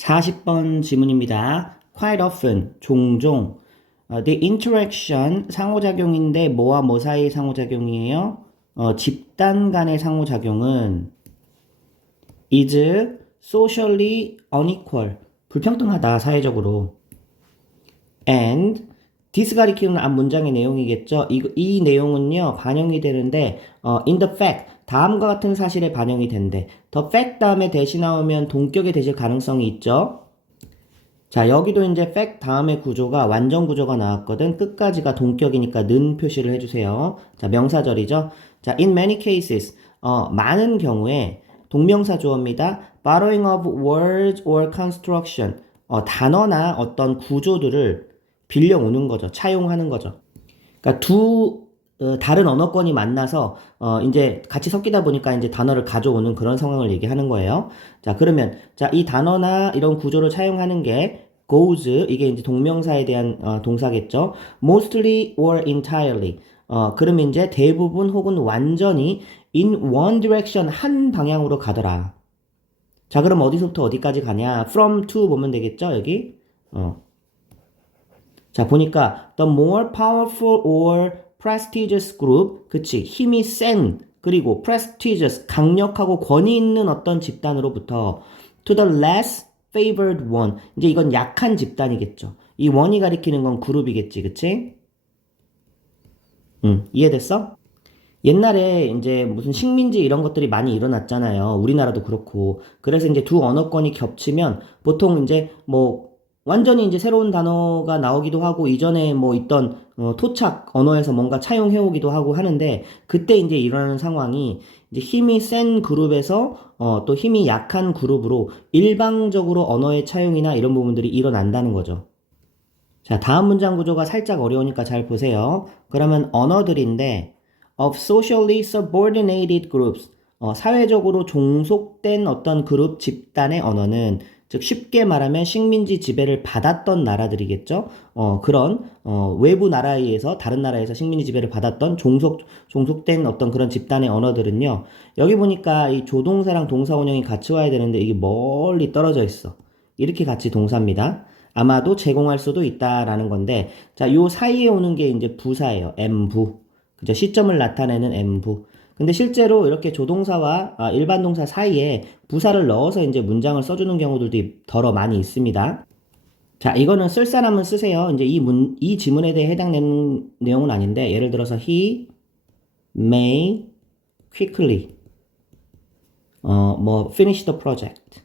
40번 지문입니다. Quite often, 종종. The interaction, 상호작용인데 뭐와 뭐 사이의 상호작용이에요? 집단 간의 상호작용은 is socially unequal, 불평등하다, 사회적으로. And this 가리키는 앞 문장의 내용이겠죠. 이 내용은요, 반영이 되는데, in the fact, 다음과 같은 사실에 반영이 된대. the fact 다음에 대시 나오면 동격에 되실 가능성이 있죠. 자, 여기도 이제 fact 다음에 구조가 완전 구조가 나왔거든. 끝까지가 동격이니까 는 표시를 해주세요. 자, 명사절이죠. 자, in many cases, 많은 경우에 동명사 주어입니다. borrowing of words or construction, 단어나 어떤 구조들을 빌려오는 거죠. 차용하는 거죠. 그러니까 다른 언어권이 만나서 이제 같이 섞이다 보니까 이제 단어를 가져오는 그런 상황을 얘기하는 거예요. 자, 그러면 이 단어나 이런 구조를 차용하는 게 goes, 이게 이제 동명사에 대한 동사겠죠. mostly or entirely. 그러면 이제 대부분 혹은 완전히 in one direction, 한 방향으로 가더라. 자, 그럼 어디서부터 어디까지 가냐? from to 보면 되겠죠, 여기. 자, 보니까 the more powerful or prestigious group, 그치, 힘이 센, 그리고 prestigious, 강력하고 권위 있는 어떤 집단으로부터 to the less favored one, 이제 이건 약한 집단이겠죠. 이 one이 가리키는 건 그룹이겠지, 그치? 이해됐어? 옛날에 이제 무슨 식민지 이런 것들이 많이 일어났잖아요. 우리나라도 그렇고. 그래서 이제 두 언어권이 겹치면 보통 이제 뭐 완전히 이제 새로운 단어가 나오기도 하고 이전에 뭐 있던 토착 언어에서 뭔가 차용해 오기도 하고 하는데 그때 이제 일어나는 상황이 이제 힘이 센 그룹에서 또 힘이 약한 그룹으로 일방적으로 언어의 차용이나 이런 부분들이 일어난다는 거죠. 자, 다음 문장 구조가 살짝 어려우니까 잘 보세요. 그러면 언어들인데 of socially subordinated groups, 사회적으로 종속된 어떤 그룹 집단의 언어는 즉 쉽게 말하면 식민지 지배를 받았던 나라들이겠죠. 그런 외부 나라에 의해서 다른 나라에서 식민지 지배를 받았던 종속된 어떤 그런 집단의 언어들은요. 여기 보니까 이 조동사랑 동사 원형이 같이 와야 되는데 이게 멀리 떨어져 있어. 이렇게 같이 동사입니다. 아마도 제공할 수도 있다라는 건데, 자, 요 사이에 오는 게 이제 부사예요. M부. 그죠? 시점을 나타내는 M부. 근데 실제로 이렇게 조동사와 일반 동사 사이에 부사를 넣어서 이제 문장을 써주는 경우들도 더러 많이 있습니다. 자, 이거는 쓸 사람은 쓰세요. 이제 이 지문에 대해 해당되는 내용은 아닌데, 예를 들어서 he may quickly, finish the project.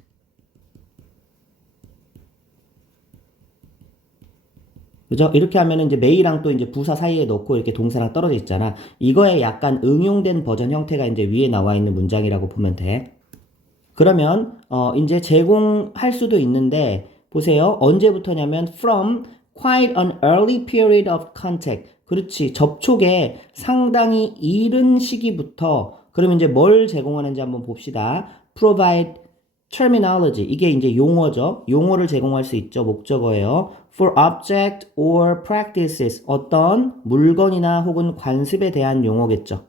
그죠? 이렇게 하면은 이제 메이랑 또 이제 부사 사이에 넣고 이렇게 동사랑 떨어져 있잖아. 이거에 약간 응용된 버전 형태가 이제 위에 나와 있는 문장이라고 보면 돼. 그러면, 이제 제공할 수도 있는데, 보세요. 언제부터냐면, from quite an early period of contact. 그렇지. 접촉에 상당히 이른 시기부터, 그러면 이제 뭘 제공하는지 한번 봅시다. provide terminology. 이게 이제 용어죠. 용어를 제공할 수 있죠. 목적어예요. for object or practices. 어떤 물건이나 혹은 관습에 대한 용어겠죠.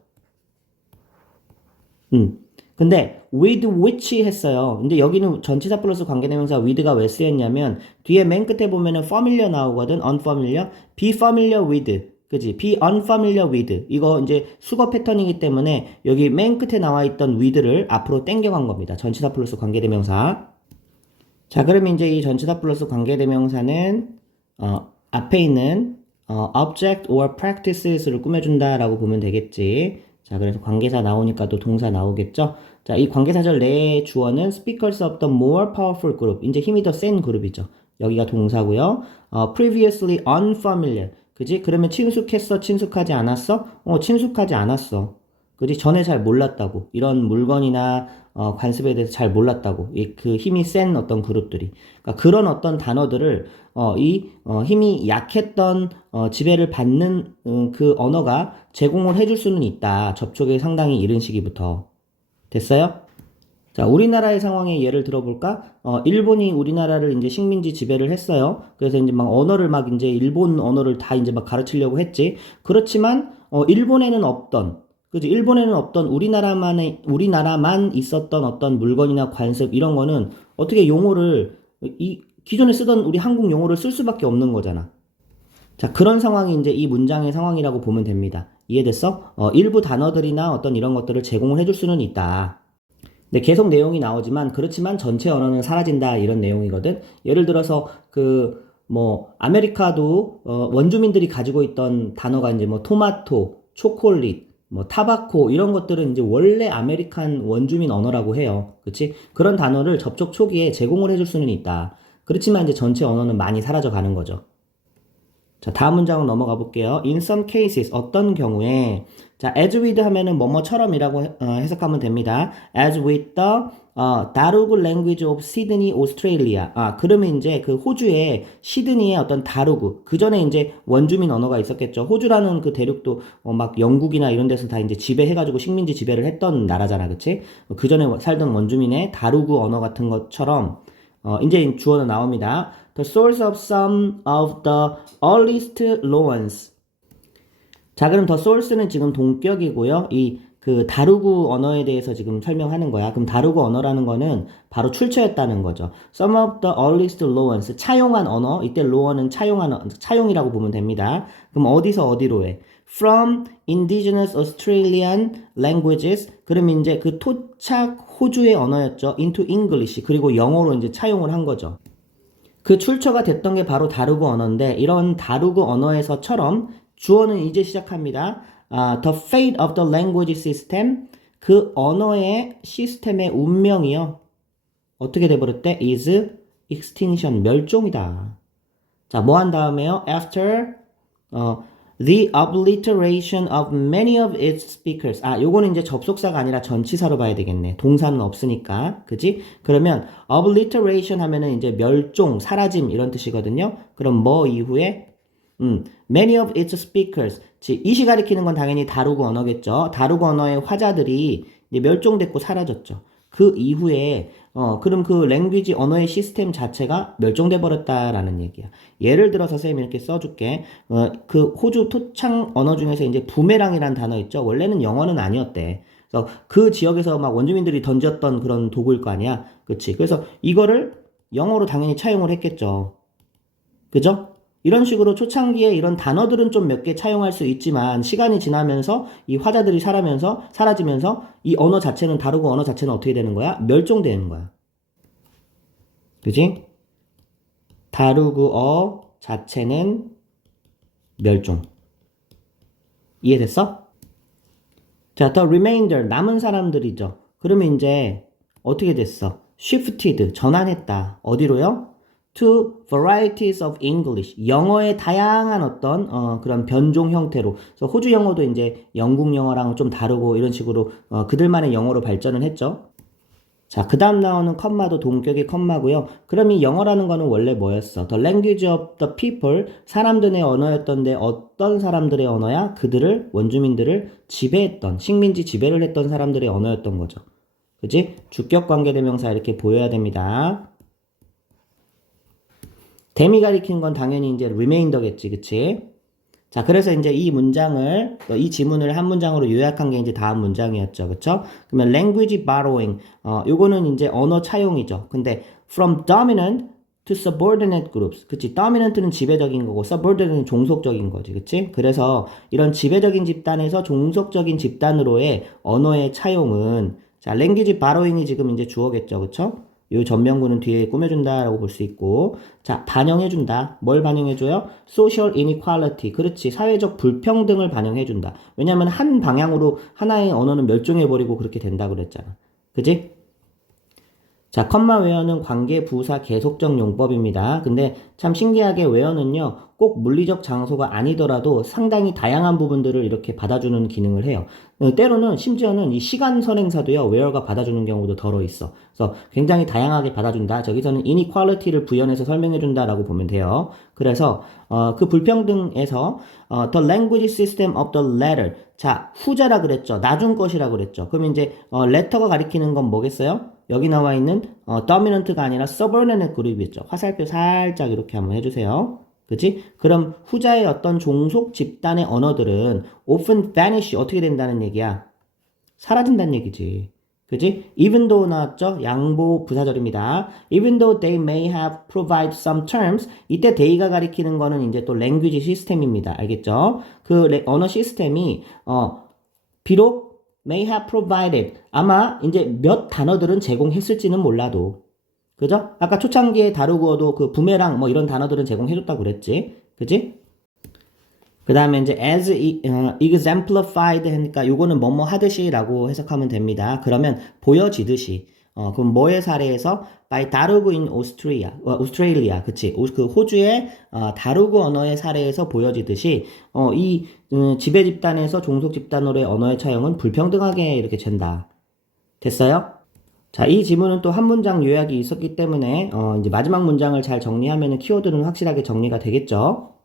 근데 with which 했어요. 근데 여기는 전치사 플러스 관계대명사 with가 왜 쓰였냐면 뒤에 맨 끝에 보면은 familiar 나오거든. unfamiliar, be familiar with. 그지? be unfamiliar with. 이거 이제 수거 패턴이기 때문에 여기 맨 끝에 나와 있던 with를 앞으로 땡겨간 겁니다. 전치사 플러스 관계대명사. 자, 그러면 이제 이 전치사 플러스 관계대명사는 앞에 있는 object or practices를 꾸며준다라고 보면 되겠지. 자, 그래서 관계사 나오니까 또 동사 나오겠죠? 자, 이 관계사절 내의 주어는 speakers of the more powerful group. 이제 힘이 더 센 그룹이죠. 여기가 동사고요. previously unfamiliar. 그지? 그러면 친숙했어? 친숙하지 않았어? 친숙하지 않았어. 그지? 전에 잘 몰랐다고. 이런 물건이나 관습에 대해서 잘 몰랐다고. 그 힘이 센 어떤 그룹들이. 그러니까 그런 어떤 단어들을 힘이 약했던 지배를 받는 그 언어가 제공을 해줄 수는 있다. 접촉에 상당히 이른 시기부터. 됐어요? 자, 우리나라의 상황에 예를 들어볼까? 일본이 우리나라를 이제 식민지 지배를 했어요. 그래서 이제 막 언어를 막 이제 일본 언어를 다 이제 막 가르치려고 했지. 그렇지만, 일본에는 없던, 그지? 일본에는 없던 우리나라만 있었던 어떤 물건이나 관습 이런 거는 어떻게 용어를 이 기존에 쓰던 우리 한국 용어를 쓸 수밖에 없는 거잖아. 자, 그런 상황이 이제 이 문장의 상황이라고 보면 됩니다. 이해됐어? 일부 단어들이나 어떤 이런 것들을 제공을 해줄 수는 있다. 근데 계속 내용이 나오지만 그렇지만 전체 언어는 사라진다 이런 내용이거든. 예를 들어서 아메리카도 원주민들이 가지고 있던 단어가 이제 뭐 토마토, 초콜릿, 뭐 타바코 이런 것들은 이제 원래 아메리칸 원주민 언어라고 해요. 그렇지? 그런 단어를 접촉 초기에 제공을 해줄 수는 있다. 그렇지만 이제 전체 언어는 많이 사라져 가는 거죠. 자, 다음 문장으로 넘어가 볼게요. In some cases, 어떤 경우에, 자, as with 하면은 뭐뭐처럼이라고 해석하면 됩니다. As with the 다루그 language of Sydney, Australia. 그러면 이제 그 호주의 시드니의 어떤 다루그, 그 전에 이제 원주민 언어가 있었겠죠. 호주라는 그 대륙도 막 영국이나 이런 데서 다 이제 지배해가지고 식민지 지배를 했던 나라잖아, 그치? 그 전에 살던 원주민의 다루그 언어 같은 것처럼, 이제 주어는 나옵니다. The source of some of the earliest loans. 자, 그럼 the source는 지금 동격이고요. 그 다루구 언어에 대해서 지금 설명하는 거야. 그럼 다루구 언어라는 거는 바로 출처였다는 거죠. Some of the earliest loans. 차용한 언어. 이때 loan은 차용이라고 보면 됩니다. 그럼 어디서 어디로 해? From indigenous Australian languages. 그럼 이제 그 토착 호주의 언어였죠. Into English. 그리고 영어로 이제 차용을 한 거죠. 그 출처가 됐던 게 바로 다루구 언어인데 이런 다루구 언어에서처럼 주어는 이제 시작합니다. The fate of the language system 그 언어의 시스템의 운명이요. 어떻게 돼버렸대? is extinction 멸종이다. 자, 뭐 한 다음에요? After the obliteration of many of its speakers. 요거는 이제 접속사가 아니라 전치사로 봐야 되겠네. 동사는 없으니까. 그지? 그러면 obliteration 하면은 이제 멸종, 사라짐 이런 뜻이거든요. 그럼 뭐 이후에 many of its speakers. 이시 가리키는 건 당연히 다루고 언어겠죠. 다루고 언어의 화자들이 이제 멸종됐고 사라졌죠. 그 이후에 그럼 그 랭귀지 언어의 시스템 자체가 멸종돼 버렸다라는 얘기야. 예를 들어서 쌤이 이렇게 써줄게. 그 호주 토착 언어 중에서 이제 부메랑이라는 단어 있죠. 원래는 영어는 아니었대. 그래서 그 지역에서 막 원주민들이 던졌던 그런 도구일 거 아니야. 그치? 그래서 이거를 영어로 당연히 차용을 했겠죠. 그죠? 이런 식으로 초창기에 이런 단어들은 좀 몇 개 차용할 수 있지만 시간이 지나면서 이 화자들이 사라지면서 이 언어 자체는 다르고 언어 자체는 어떻게 되는 거야? 멸종되는 거야. 그지? 다루구어 자체는 멸종. 이해됐어? 자, the remainder 남은 사람들이죠. 그러면 이제 어떻게 됐어? shifted 전환했다. 어디로요? to varieties of English. 영어의 다양한 어떤 그런 변종 형태로. 그래서 호주 영어도 이제 영국 영어랑 좀 다르고 이런 식으로 그들만의 영어로 발전을 했죠. 자, 그 다음 나오는 컴마도 동격의 컴마고요. 그럼 이 영어라는 거는 원래 뭐였어? The language of the people. 사람들의 언어였던데 어떤 사람들의 언어야? 그들을, 원주민들을 지배했던, 식민지 지배를 했던 사람들의 언어였던 거죠. 그치? 주격 관계대명사 이렇게 보여야 됩니다. 댐이 가리키는 건 당연히 이제 리메인더겠지, 그치? 자, 그래서 이제 이 지문을 한 문장으로 요약한 게 이제 다음 문장이었죠, 그쵸? 그러면 language borrowing, 요거는 이제 언어 차용이죠. 근데 from dominant to subordinate groups, 그치? dominant는 지배적인 거고, subordinate는 종속적인 거지, 그치? 그래서 이런 지배적인 집단에서 종속적인 집단으로의 언어의 차용은, 자, language borrowing이 지금 이제 주어겠죠, 그쵸? 요 전명구는 뒤에 꾸며준다라고 볼 수 있고, 자, 반영해준다. 뭘 반영해줘요? social inequality. 그렇지. 사회적 불평등을 반영해준다. 왜냐면 한 방향으로 하나의 언어는 멸종해버리고 그렇게 된다 그랬잖아. 그지? 자, 컴마 웨어는 관계 부사 계속적 용법입니다. 근데 참 신기하게 웨어는요, 꼭 물리적 장소가 아니더라도 상당히 다양한 부분들을 이렇게 받아주는 기능을 해요. 때로는 심지어는 이 시간 선행사도요, 웨어가 받아주는 경우도 덜어 있어. 그래서 굉장히 다양하게 받아준다. 저기서는 inequality를 부연해서 설명해준다라고 보면 돼요. 그래서 그 불평등에서 the language system of the latter. 자, 후자라 그랬죠. 나중 것이라 그랬죠. 그럼 이제 letter가 가리키는 건 뭐겠어요? 여기 나와 있는 dominant가 아니라 subordinate 그룹이었죠. 화살표 살짝 이렇게 한번 해주세요. 그치? 그럼 후자의 어떤 종속 집단의 언어들은 often vanish 어떻게 된다는 얘기야? 사라진다는 얘기지. 그지? Even though 나왔죠? 양보 부사절입니다. Even though they may have provided some terms. 이때 they가 가리키는 거는 이제 또 language 시스템입니다. 알겠죠? 그 언어 시스템이, 비록 may have provided. 아마 이제 몇 단어들은 제공했을지는 몰라도. 그죠? 아까 초창기에 다루고도 그 부메랑 뭐 이런 단어들은 제공해줬다고 그랬지. 그지? 그 다음에 이제 as exemplified 하니까 요거는 뭐뭐 하듯이라고 해석하면 됩니다. 그러면 보여지듯이. 그럼 뭐의 사례에서 by 다루고 in Australia, 그치? 그 호주의 다루고 언어의 사례에서 보여지듯이 이 지배 집단에서 종속 집단으로의 언어의 차용은 불평등하게 이렇게 된다. 됐어요? 자, 이 지문은 또 한 문장 요약이 있었기 때문에 이제 마지막 문장을 잘 정리하면 키워드는 확실하게 정리가 되겠죠?